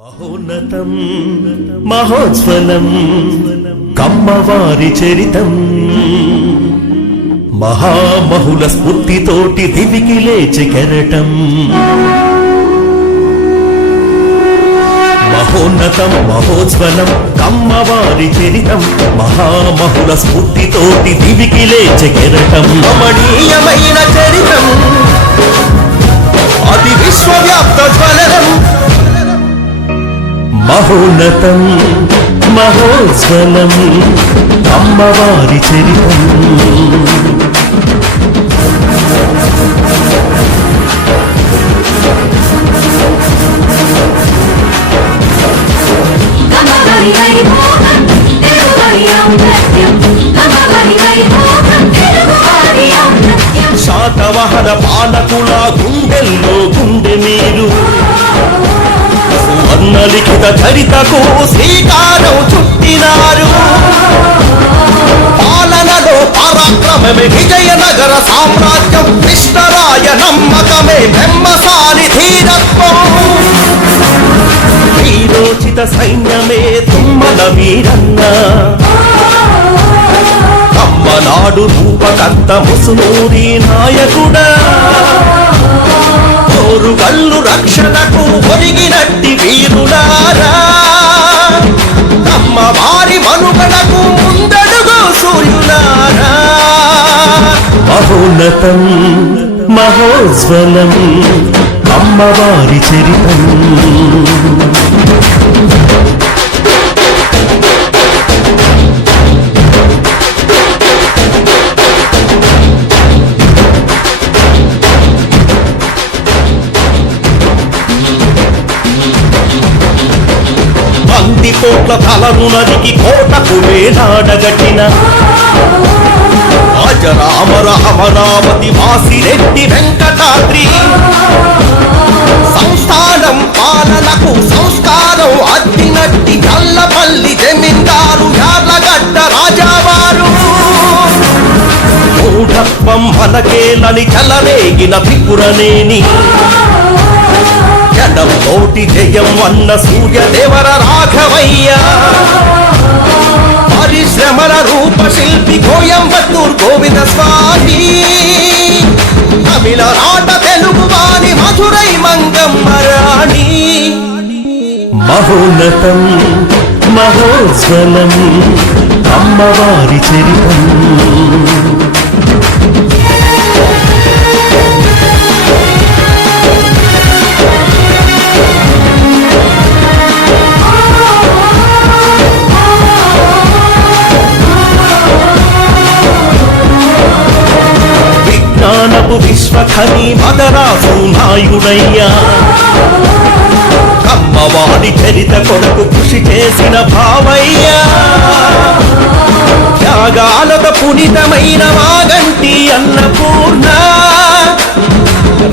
మహోన్నతం మహోజ్వలం కమ్మవారి చరితం మహామహుల స్ఫూర్తితోటి దివికి లేచి కెరటం. మహోన్నతం మహోజ్వలం కమ్మవారి చరితం మహామహుల స్ఫూర్తితోటి దివికి లేచి కెరటం. రమణీయమైన చరితం అది విశ్వవ్యాప్త జ్వలనం. మహోన్నతం మహోజ్వలం అమ్మవారి చరితం. శాతవాహన పాలకుల గుండెల్లో గుండె మీరు సువర్ణలిఖిత చరితకు శ్రీకారం చుట్టినారు. పాలనలో పరాక్రమమే విజయనగర సామ్రాజ్యం, కృష్ణరాయ నమ్మకమే బ్రహ్మశాలి ధీరత్వం. వీరోచిత సైన్యమే తుమ్మల వీరన్న, కమ్మనాడు రూపకర్త ముసునూరి నాయకుడా. ఓరుగల్లు రక్షణకు ఒరిగినట్టి వీరులారా, అమ్మవారి మనుగడకు ముందడుగు సూర్యులారా. మహోన్నతం మహోజ్వలం అమ్మవారి చరితం. కోట్ల తలను నరికి కోటకు వేలాడగట్టిన అజరామర అమరావతి వాసిరెడ్డి వెంకటాద్రి. సంస్థానం పాలనకు సంస్కారం అద్దినట్టి కల్లపల్లి జమీందారు యార్లగడ్డ రాజావారు. మూఢత్వం మనకేలని చెలరేగిన త్రిపురనేని, జనం తోటి జయం వన్న సూర్యదేవర రాఘవయ్య. పరిశ్రమల రూపశిల్పి కోయంబత్తూర్ గోవింద స్వామి. తమిళనాట తెలుగు వారి మధురై మంగమ్మ రాణి. మహోన్నతం మహోజ్వలం అమ్మవారి చరితం. జ్ఞానపు విశ్వఖని మదరాసు నాయుడయ్యా. కమ్మవారి చరిత కొరకు కృషి చేసిన భావయ్యా. త్యాగాలతో పునీతమైన మాగంటి అన్నపూర్ణ,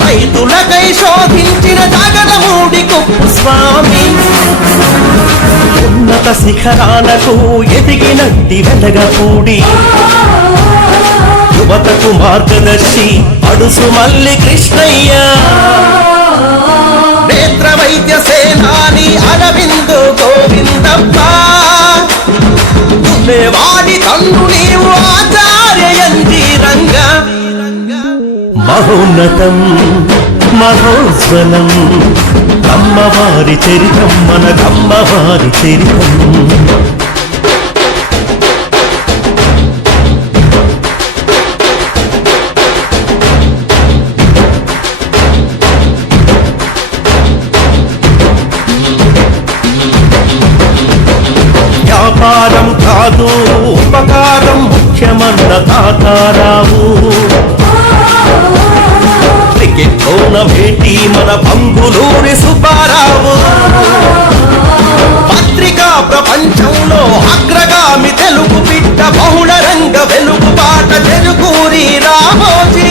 రైతులకై శోధించిన జగదమూడి కుప్పు స్వామి. ఉన్నత శిఖరాలకు ఎదిగినట్టి వెలగపూడి, యువతకు మార్గదర్శి అడుసు మల్లి కృష్ణయ్య. నేత్ర వైద్య సేనాని అరవిందో గోవిందప్ప. వాడి తన్ను నీవు ఆచార్య యంజీరంగ. మహోన్నతం మహోజ్వలం అమ్మవారి చరితం మనకమ్మవారి చరితం. వ్యాపారం కాదు ఉపకారం ముఖ్యమన్న తాతారావు. క్రికెట్ కోన భేటీ మన బంగులూరి సుబ్బారావు. పత్రికా ప్రపంచంలో అగ్రగామి తెలుగు బిడ్డ బహుళ రంగ వెలుగుబాట చెరుకూరి రామోజీ.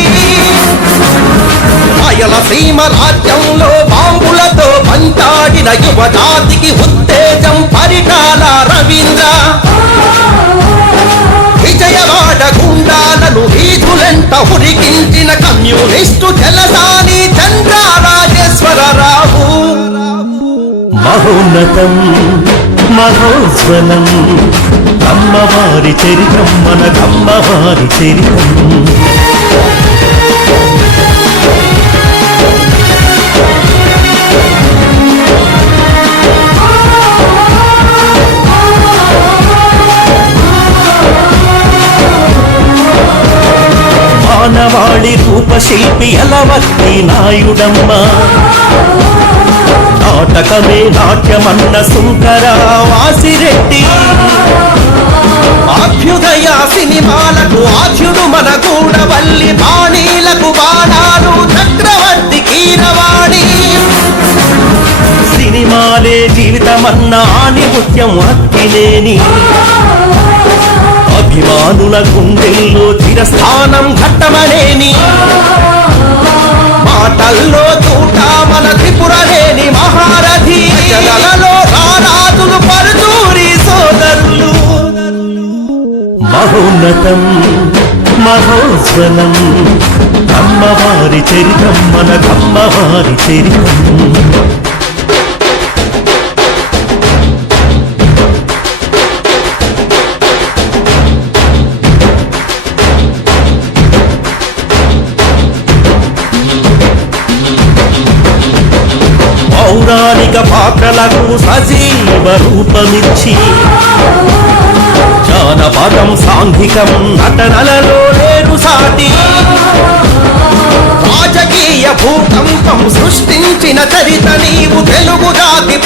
అయల సీమ రాజ్యంలో బాంబులతో పంచాడిన యువజాతికి ఉత్తేజం పరిటాల రవీంద్ర. విజయవాడ గుండాలను వీధులెంట ఉరికించిన కమ్యూనిస్టు జలసాని చంద్ర రాజేశ్వరరావు. మహోన్నతం మహోజ్వలం కమ్మవారి చరితం మన కమ్మవారి చరితం. మానవాళి రూపశిల్పి అలవర్తి నాయుడమ్మ, నాటకమే నాట్యమన్న శంకర వాసిరెడ్డి, అభ్యుదయ సినిమాలకు ఆద్యుడు మన గూడవల్లి, బాణీలకు బాణాలు చక్రవర్తి కీరవాణి, సినిమాలే జీవితమన్న ఆణిముత్యం అక్కినేని, అభిమానుల గుండెల్లో చిరస్థానం ఘట్టమనేని, మాటల్లో తూట మన త్రిపురనేని మహారథి, జగలలో రారాజులు పరుచూరి సోదరులు. మహోన్నతం మహోజ్వలం కమ్మవారి చరితం మన కమ్మవారి చరితం. పౌరాణిక పాత్రలకు సజీవ రూపమిచ్చి, జానపదం సాంఘికం నటనలలో లేరు సాటి, రాజకీయ భూకంపం సృష్టించిన చరిత నీవు, తెలుగు జాతి